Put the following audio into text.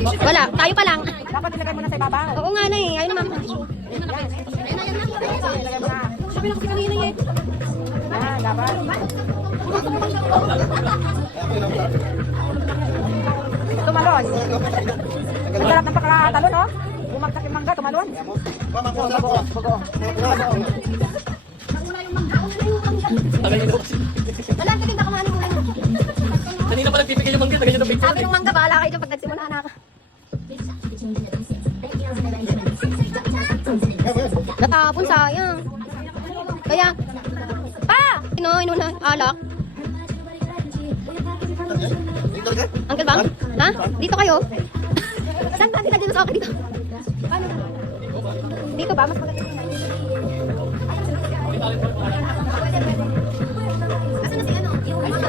Wala, tayo pa lang. Dapat ilagay mo na sa ibabaw. Oo nga na eh, ayun naman. Ilagay mo na. Sabi lang kasi kanina eh. Yan, dapat. Tumalon. Ang sarap ng pagkatalon, oh. Bumagsak yung mangga, tumalon. Bago. Wala, hindi na kumain muna. Kanina pa nagpipigil yung mangga, ganyan ang Sabi ng mangga, bahala kayo dyan pag nagsimula na ka. Natapon, sayang. Kaya, pa! Inuna, alak. Uncle Bang? Ha? Dito kayo? Saan ba? Dito sa akin dito. Paano? Dito ba? Mas maganda. Asan na si ano? Yung mga...